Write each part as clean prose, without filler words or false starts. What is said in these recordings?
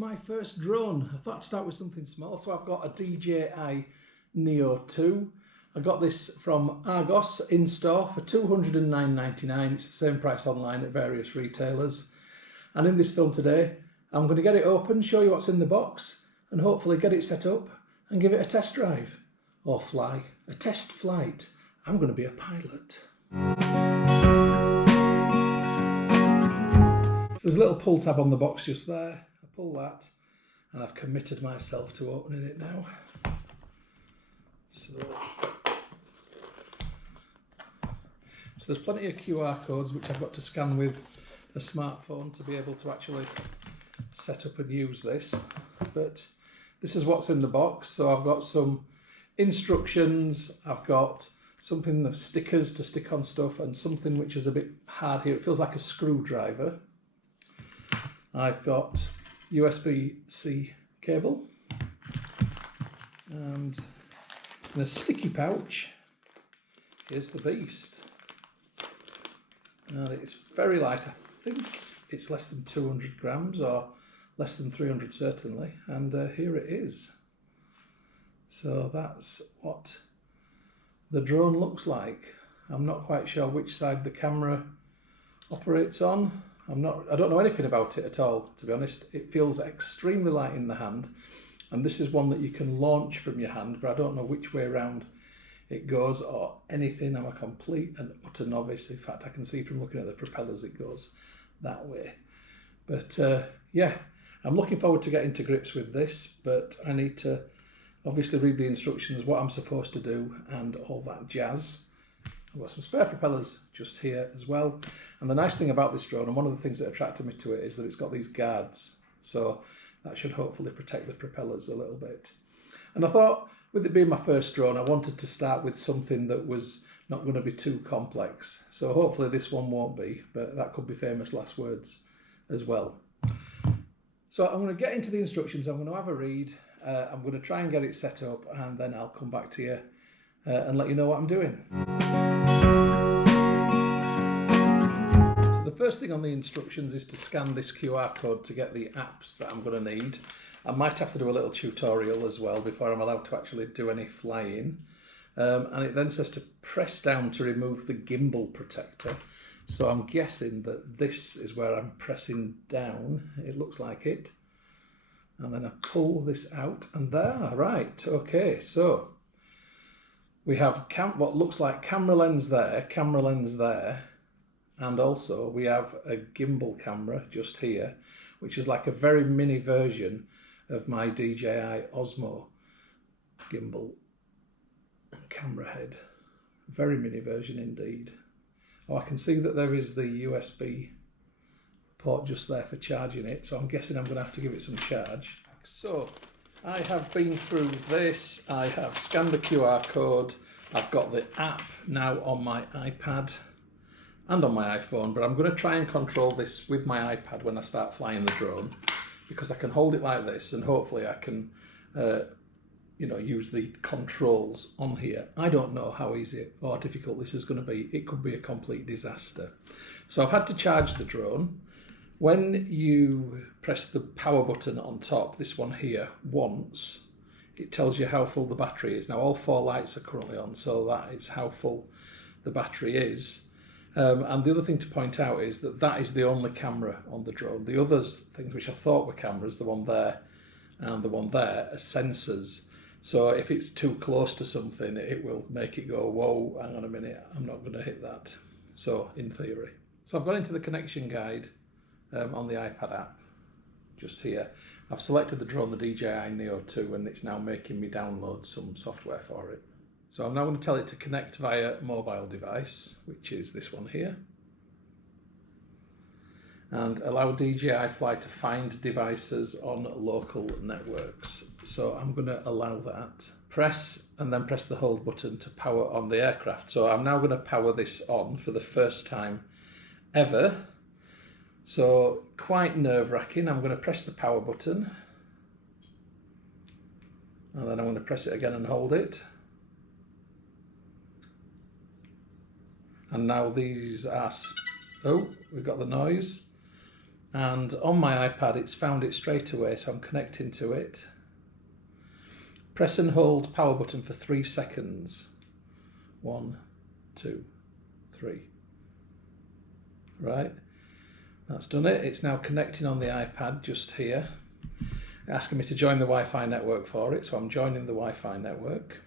my first drone. I thought I'd start with something small. So I've got a DJI Neo 2. I got this from Argos in store for $209.99. It's the same price online at various retailers. And in this film today, I'm going to get it open, show you what's in the box, and hopefully get it set up and give it a test drive. Or fly. A test flight. I'm going to be a pilot. So there's a little pull tab on the box just there. I pull that and I've committed myself to opening it now. So there's plenty of QR codes which I've got to scan with a smartphone to be able to actually set up and use this. But this is what's in the box. So I've got some instructions, I've got something of stickers to stick on stuff, and something which is a bit hard here. It feels like a screwdriver. I've got USB-C cable, and in a sticky pouch, here's the beast. And it's very light. I think it's less than 200 grams, or less than 300 certainly, and here it is. So that's what the drone looks like. I'm not quite sure which side the camera operates on. I don't know anything about it at all, to be honest. It feels extremely light in the hand, and this is one that you can launch from your hand, but I don't know which way around it goes or anything. I'm a complete and utter novice. In fact, I can see from looking at the propellers it goes that way. But yeah, I'm looking forward to getting to grips with this, but I need to obviously read the instructions, what I'm supposed to do and all that jazz. I've got some spare propellers just here as well. And the nice thing about this drone, and one of the things that attracted me to it, is that it's got these guards. So that should hopefully protect the propellers a little bit. And I thought, with it being my first drone, I wanted to start with something that was not going to be too complex. So hopefully this one won't be, but that could be famous last words as well. So I'm going to get into the instructions, I'm going to have a read, I'm going to try and get it set up, and then I'll come back to you and let you know what I'm doing. So the first thing on the instructions is to scan this QR code to get the apps that I'm going to need. I might have to do a little tutorial as well before I'm allowed to actually do any flying. And it then says to press down to remove the gimbal protector. So I'm guessing that this is where I'm pressing down. It looks like it. And then I pull this out, and there, right, okay, so we have what looks like camera lens there, and also we have a gimbal camera just here, which is like a very mini version of my DJI Osmo gimbal and camera head. Very mini version indeed. Oh, I can see that there is the USB port just there for charging it, so I'm guessing I'm going to have to give it some charge. So I have been through this, I have scanned the QR code, I've got the app now on my iPad and on my iPhone, but I'm going to try and control this with my iPad when I start flying the drone, because I can hold it like this and hopefully I can use the controls on here. I don't know how easy or difficult this is going to be. It could be a complete disaster. So I've had to charge the drone. When you press the power button on top, this one here, once, it tells you how full the battery is. Now all 4 lights are currently on, so that is how full the battery is. And the other thing to point out is that that is the only camera on the drone. The others, things which I thought were cameras, the one there and the one there, are sensors. So if it's too close to something, it will make it go, whoa, hang on a minute, I'm not going to hit that. So in theory. So I've gone into the connection guide on the iPad app, just here. I've selected the drone, the DJI Neo 2, and it's now making me download some software for it. So I'm now going to tell it to connect via mobile device, which is this one here, and allow DJI Fly to find devices on local networks. So I'm going to allow that. Press and then press the hold button to power on the aircraft. So I'm now going to power this on for the first time ever. So quite nerve-wracking. I'm going to press the power button, and then I'm going to press it again and hold it. And now these are, oh, we've got the noise. and on my iPad it's found it straight away, so I'm connecting to it. Press and hold power button for 3 seconds. 1, 2, 3. Right, that's done it. It's now connecting on the iPad just here. Asking me to join the Wi-Fi network for it, so I'm joining the Wi-Fi network.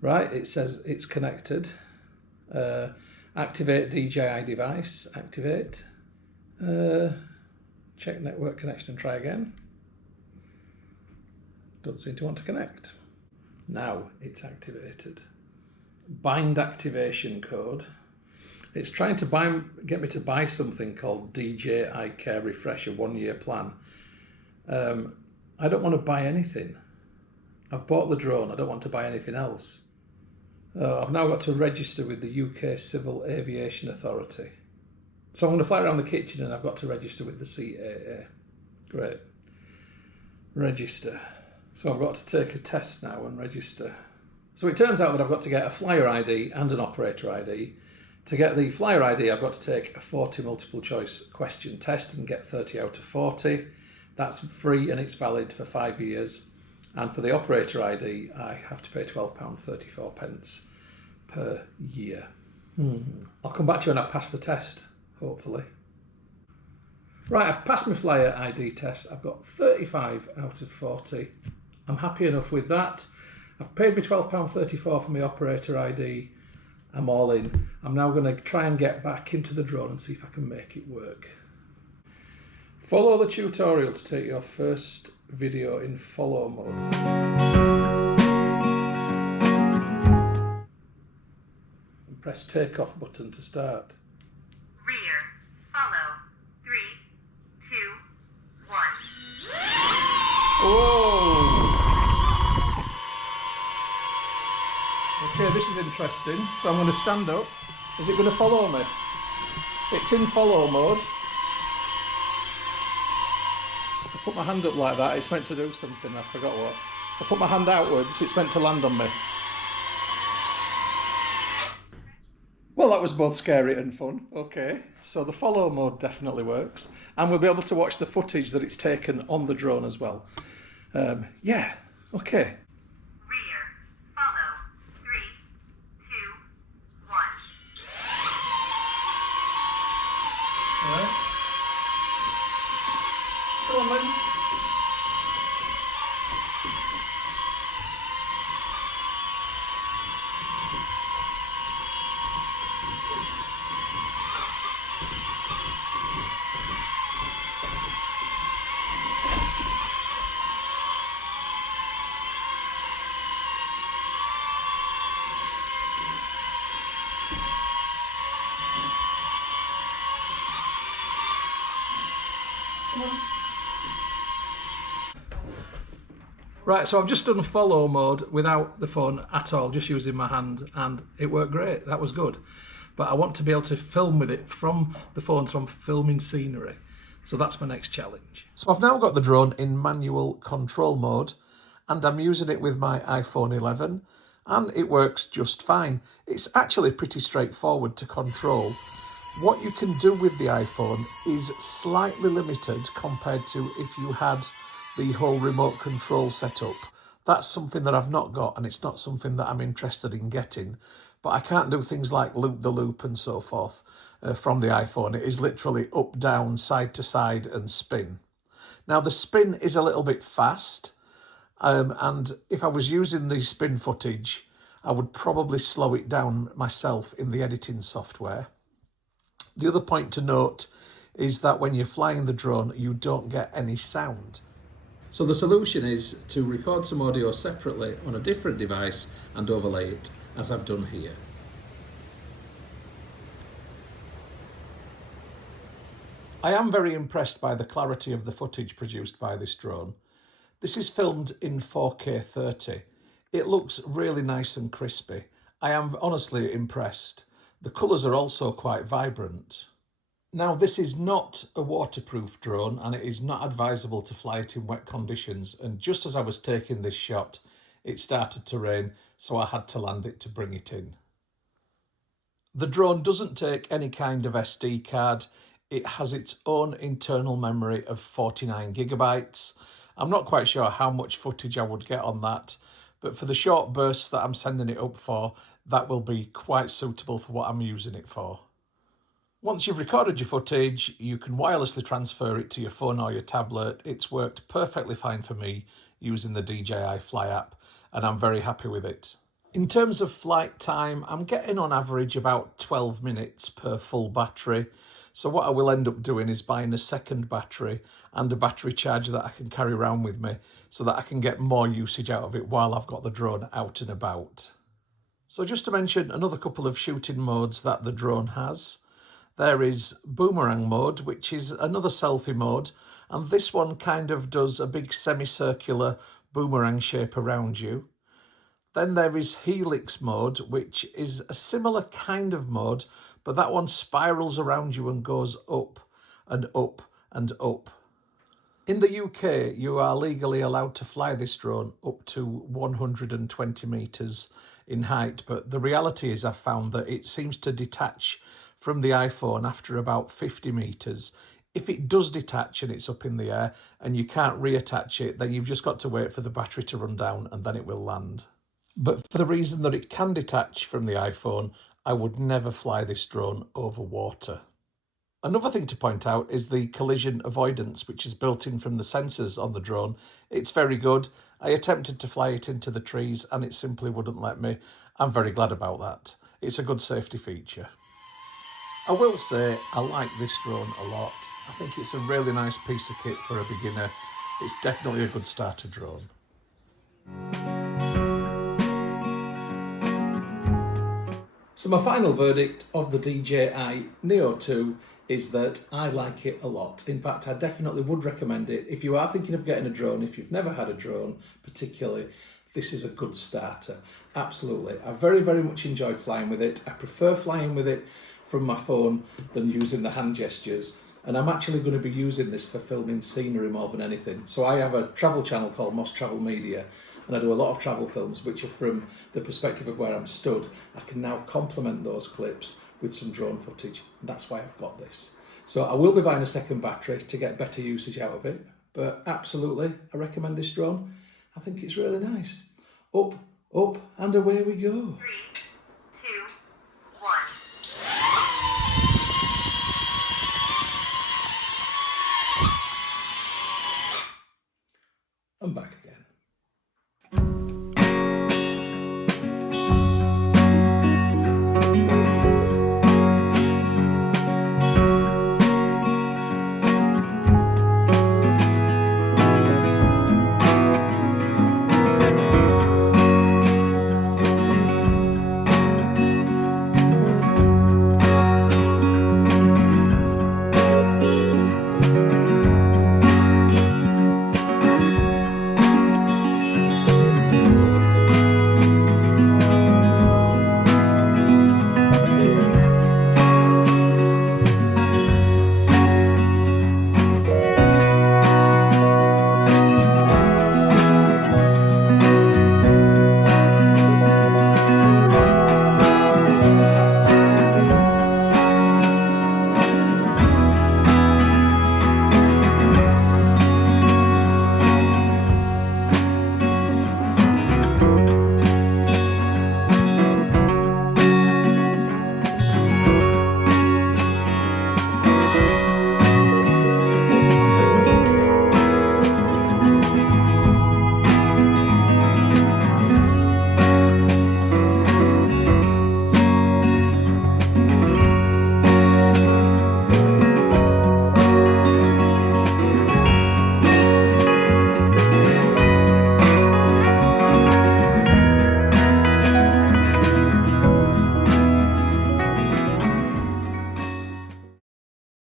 Right, it says it's connected. Activate DJI device, activate. Check network connection and try again. Doesn't seem to want to connect. Now it's activated. Bind activation code. It's trying to get me to buy something called DJI Care Refresher 1-year plan. I don't want to buy anything. I've bought the drone, I don't want to buy anything else. I've now got to register with the UK Civil Aviation Authority. So I'm going to fly around the kitchen and I've got to register with the CAA. Great. Register. So I've got to take a test now and register. So it turns out that I've got to get a flyer ID and an operator ID. To get the flyer ID, I've got to take a 40 multiple choice question test and get 30 out of 40. That's free and it's valid for 5 years. And for the operator ID, I have to pay £12.34 per year. I'll come back to you when I've passed the test, hopefully. Right, I've passed my flyer ID test. I've got 35 out of 40. I'm happy enough with that. I've paid me £12.34 for my operator ID. I'm all in. I'm now going to try and get back into the drone and see if I can make it work. Follow the tutorial to take your first video in follow mode. And press takeoff button to start. Rear, follow, 3, 2, 1. Whoa! Okay, this is interesting. So I'm going to stand up. Is it going to follow me? It's in follow mode. I put my hand up like that, it's meant to do something, I forgot what. I put my hand outwards, it's meant to land on me. Well, that was both scary and fun. Okay, so the follow mode definitely works. And we'll be able to watch the footage that it's taken on the drone as well. Yeah, okay. Rear, follow, 3, 2, 1. All right. Come on then. Come on. Right, so I've just done follow mode without the phone at all, just using my hand, and it worked great. That was good. But I want to be able to film with it from the phone, so I'm filming scenery. So that's my next challenge. So I've now got the drone in manual control mode, and I'm using it with my iPhone 11, and it works just fine. It's actually pretty straightforward to control. What you can do with the iPhone is slightly limited compared to if you had the whole remote control setup. That's something that I've not got, and it's not something that I'm interested in getting. But I can't do things like loop the loop and so forth from the iPhone. It is literally up, down, side to side and spin. Now the spin is a little bit fast, and if I was using the spin footage, I would probably slow it down myself in the editing software. The other point to note is that when you're flying the drone, you don't get any sound. So the solution is to record some audio separately on a different device and overlay it, as I've done here. I am very impressed by the clarity of the footage produced by this drone. This is filmed in 4K 30. It looks really nice and crispy. I am honestly impressed. The colours are also quite vibrant. Now, this is not a waterproof drone, and it is not advisable to fly it in wet conditions. And just as I was taking this shot, it started to rain, so I had to land it to bring it in. The drone doesn't take any kind of SD card. It has its own internal memory of 49 gigabytes. I'm not quite sure how much footage I would get on that, but for the short bursts that I'm sending it up for, that will be quite suitable for what I'm using it for. Once you've recorded your footage, you can wirelessly transfer it to your phone or your tablet. It's worked perfectly fine for me using the DJI Fly app, and I'm very happy with it. In terms of flight time, I'm getting on average about 12 minutes per full battery. So what I will end up doing is buying a second battery and a battery charger that I can carry around with me so that I can get more usage out of it while I've got the drone out and about. So just to mention another couple of shooting modes that the drone has. There is boomerang mode, which is another selfie mode, and this one kind of does a big semicircular boomerang shape around you. Then there is helix mode, which is a similar kind of mode, but that one spirals around you and goes up and up and up. In the UK, you are legally allowed to fly this drone up to 120 metres in height, but the reality is I've found that it seems to detach from the iPhone after about 50 metres. If it does detach and it's up in the air and you can't reattach it, then you've just got to wait for the battery to run down and then it will land. But for the reason that it can detach from the iPhone, I would never fly this drone over water. Another thing to point out is the collision avoidance, which is built in from the sensors on the drone. It's very good. I attempted to fly it into the trees and it simply wouldn't let me. I'm very glad about that. It's a good safety feature. I will say I like this drone a lot. I think it's a really nice piece of kit for a beginner. It's definitely a good starter drone. So my final verdict of the DJI Neo 2 is that I like it a lot. In fact, I definitely would recommend it. If you are thinking of getting a drone, if you've never had a drone particularly, this is a good starter. Absolutely. I very, very much enjoyed flying with it. I prefer flying with it from my phone than using the hand gestures. And I'm actually going to be using this for filming scenery more than anything. So I have a travel channel called Moss Travel Media, and I do a lot of travel films which are from the perspective of where I'm stood. I can now complement those clips with some drone footage. And that's why I've got this. So I will be buying a second battery to get better usage out of it. But absolutely, I recommend this drone. I think it's really nice. Up, up, and away we go. 3,